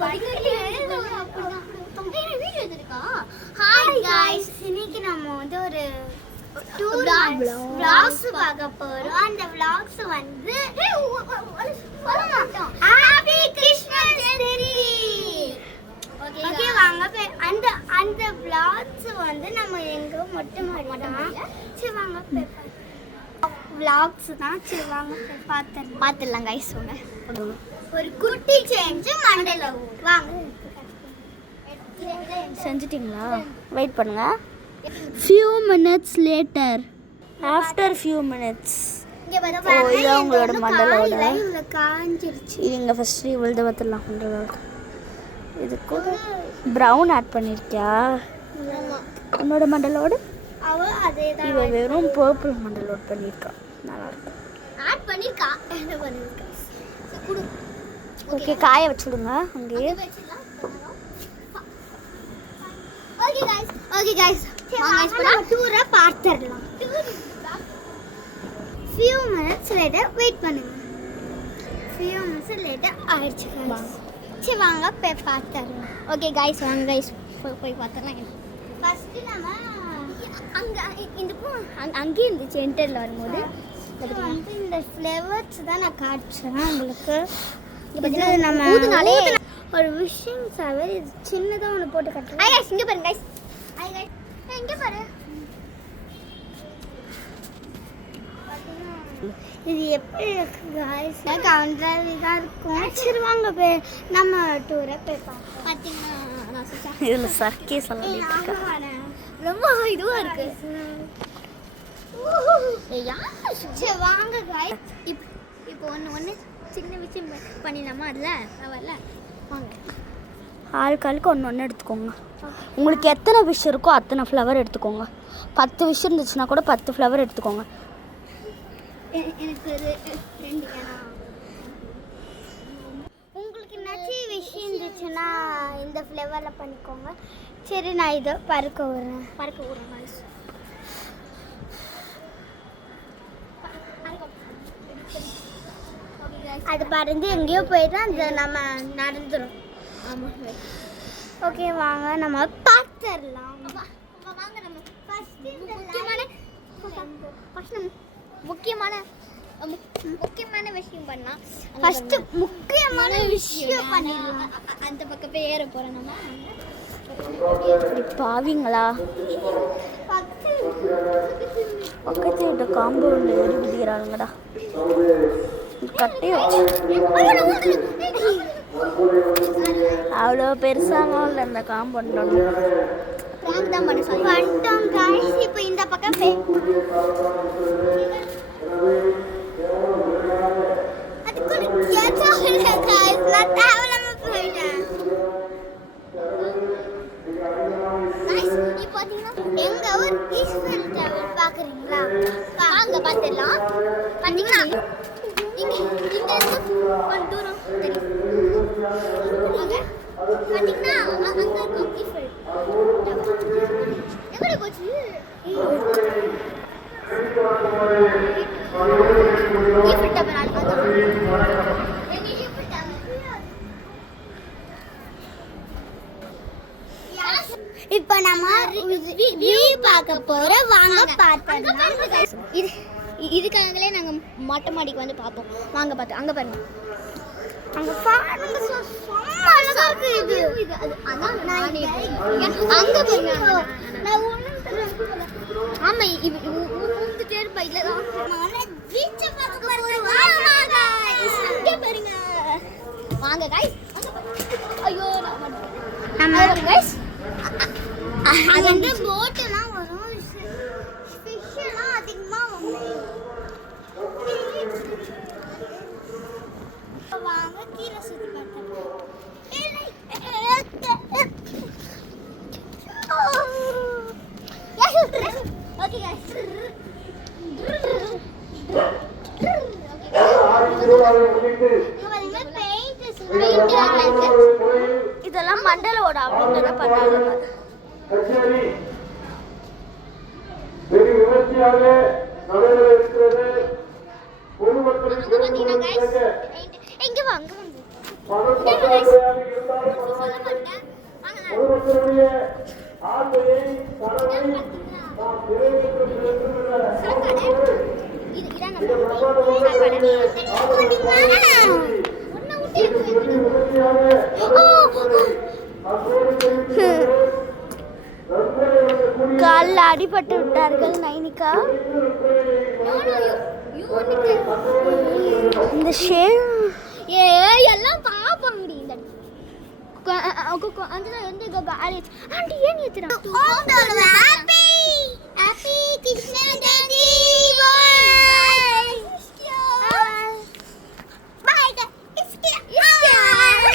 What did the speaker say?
Hi guys, இன்னைக்கு நம்ம வந்து ஒரு vlogs பார்க்க போறோம். அந்த vlogs வந்து ஹாப்பி கிருஷ்ண ஜெயந்தி. ஓகே வாங்க அந்த அந்த vlogs வந்து நம்ம எங்க மொட்டை மாடில சரி வாங்க vlogs தான். சரி வாங்க பார்த்துடலாம் गाइस. ஒரு குட்டி சேஞ்ச் மண்டல வாங்க செஞ்சிட்டீங்களா? வெயிட் பண்ணுங்க. few minutes later, after few minutes. இங்க பாருங்க, இது உங்களோட மண்டலோட இங்க காஞ்சிருச்சு. இங்க ஃபர்ஸ்ட் இவ்வளவு வத்தலாம் பண்றதா. இது கூட பிரவுன் ஆட் பண்ணிருக்கியா? ஆமா, உன்னோட மண்டலோட அவ அதேதான். இவ வெறும் பர்பிள் மண்டலோட பண்ணிருக்கா. நல்லா இருக்கு. ஆட் பண்ணிருக்கா. என்ன பண்ணிருக்கா? குடு. ஓகே, காய வச்சுடுங்க அங்கேயே. ஓகே गाइस வாங்க நம்ம டூரை பார்த்துடலாம். few minutes later வெயிட் பண்ணுங்க. few minutes later ஆயிடுச்சு गाइस. சரி வாங்க போய் பார்த்துடலாம். ஓகே गाइस, வாங்க गाइस போய் பார்த்துடலாம். ஃபர்ஸ்ட் நம்ம அங்க இந்த அங்கே இந்த சென்டர்ல வரும்போது வந்து இந்த ஃப்ளவர்ஸ் தான் நான் காட்டுறேன் உங்களுக்கு. இது நம்ம ஊதுனாலே ஒரு விஷயம் சாவே சின்னதா ஒன்று போட்டு காட்டுறேன். गाइस இங்க பாருங்க गाइस. இங்க பாரு, இது எப்படி இருக்கு गाइस? கவுண்டரா இருக்கும். சரி வாங்க போய் நம்ம டூரை போய் பார்ப்போம். பாத்தீங்கன்னா நான் சொல்றேன் இதுல சர்க்கஸ் எல்லாம் இருக்கு. ரொம்ப இதுவா இருக்கு. சரி வாங்க गाइस. இப்போ ஒன்று சின்ன விஷயம் பண்ணிடலாமா? அதில் வரல வாங்க. ஆளுக்கு ஒன்று எடுத்துக்கோங்க. உங்களுக்கு எத்தனை விஷ் இருக்கோ அத்தனை ஃப்ளவர் எடுத்துக்கோங்க. 10 விஷ் இருந்துச்சுன்னா கூட 10 ஃப்ளவர் எடுத்துக்கோங்க. எனக்கு ரெண்டு வேணும். உங்களுக்கு நச்சி விஷயம் இருந்துச்சுன்னா இந்த ஃப்ளேவரில் பண்ணிக்கோங்க. சரி நான் இதை பறக்க விடுறேன். guys. அது பறந்து எங்கேயோ போயிட்டு அந்த நம்ம நடந்துடும். ஆமாம். ஓகே வாங்க நம்ம பார்த்துடலாம். வாங்க நம்ம முக்கியமான விஷயம் பண்ணலாம். ஃபர்ஸ்ட் முக்கியமான விஷயம் பண்ணிடலாம். அந்த பக்கம் போய் ஏற போகிறோம் நம்ம. பாவீங்களா? பக்கத்து வீட்டு காம்பவுண்ட் ஏறி குதிக்கிறாங்கடா. கட்டி வச்சு அவ்வளோ பெருசாகவும் இல்லை இந்த காம்பவுண்ட். தான் பண்ண சொல்லி வந்துட்டோம் गाइस. இப்போ இந்த பக்கம் அதுக்குள்ள கேட்சா இல்ல गाइस. நான் தேவலாம போயிட்டேன் गाइस. இப்போ பாத்தீங்கன்னா எங்க ஒரு ஈஸ்வரன் டவர் பாக்குறீங்களா? வாங்க பாத்துடலாம். பாத்தீங்கன்னா இங்க இருந்து கொஞ்ச தூரம் தெரியும். பாத்தீங்கன்னா அங்க இருக்கும் ஈஸ்வரன் டவர். எங்க போச்சு? ஈஸ்வரன் டவர் அதான். எங்க ஈஸ்வரன் டவர். இப்போ நம்ம வியூ பார்க்க போறோம். வாங்க பார்த்தோம். இதுக்காகவே நாங்கள் மொட்டை மாடிக்கு வந்து பார்ப்போம். வாங்க பார்த்தோம். அங்கே பாருங்க, அங்க பாருங்க செம்ம அழகா இருக்கு. இது அதான் நான் அங்க பாருங்க. நான் ஒண்ணும் தெரியல. ஆமா ஊந்துட்டே இருப்பா. இல்லை தான் நான் பீச்சை பார்க்க போறோம். வாங்க गाइस. இங்கே பாருங்க. வாங்க गाइस. ஐயோ நம்ம गाइस அது வந்து போட்லாம் வரும். ஃபிஷ் எல்லாம் அதிகமா வரும். வாங்க கீழே சுத்தி பார்க்கலாம். Okay guys. இதெல்லாம் மண்டலோட அப்படின்றத பண்ணாங்க. இங்க வாங்க சொல்ல மாட்டேன். இதான் நம்ம சாப்பாடு. ஒன்றை காலில் அடிபட்டு விட்டார்கள் நைனிகா. இந்த ஏ எல்லாம் பாப்பாங்கடி. இந்த அந்த வந்து ஆண்டி ஏன் ஏத்துறாங்க?